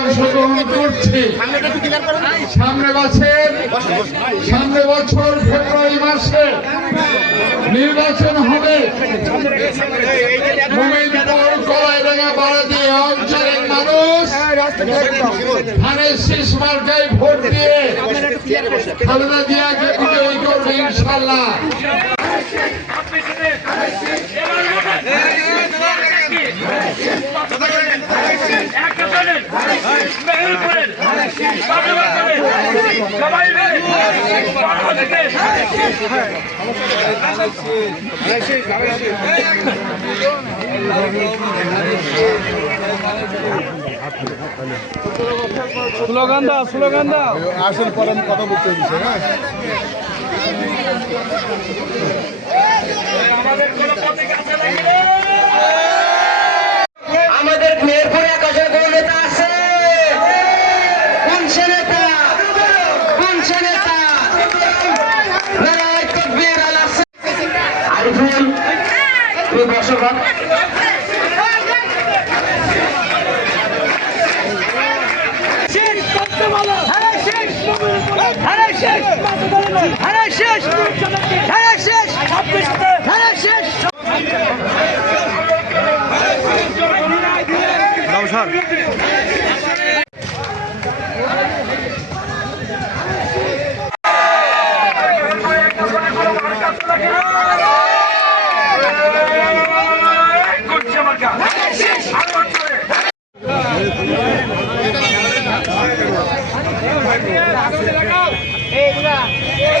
অংশগ্রহণ করছে। সামনে বছর সামনে বছর ফেব্রুয়ারি মাসে নির্বাচন হবে। মোমিনপুর কলাইডাঙ্গা মানুষ ধানের শীষ মার্কায় ভোট দিয়ে খালেদা জিয়াকে বিজয়ী করবে ইনশাল্লাহ। স্লোগান দাও স্লোগান দাও আসেন পরে কথা বলতে দিচ্ছি হ্যাঁ আমাদের তুমি বসো বাপ। শেষ করতে বলো হ্যাঁ শেষ হ্যাঁ শেষ হ্যাঁ শেষ হ্যাঁ শেষ হ্যাঁ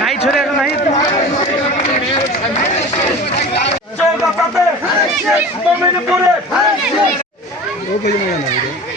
নাই ছড়ে এখন নাই চৌকাতাতে মোমিনপুরে ও ভাই।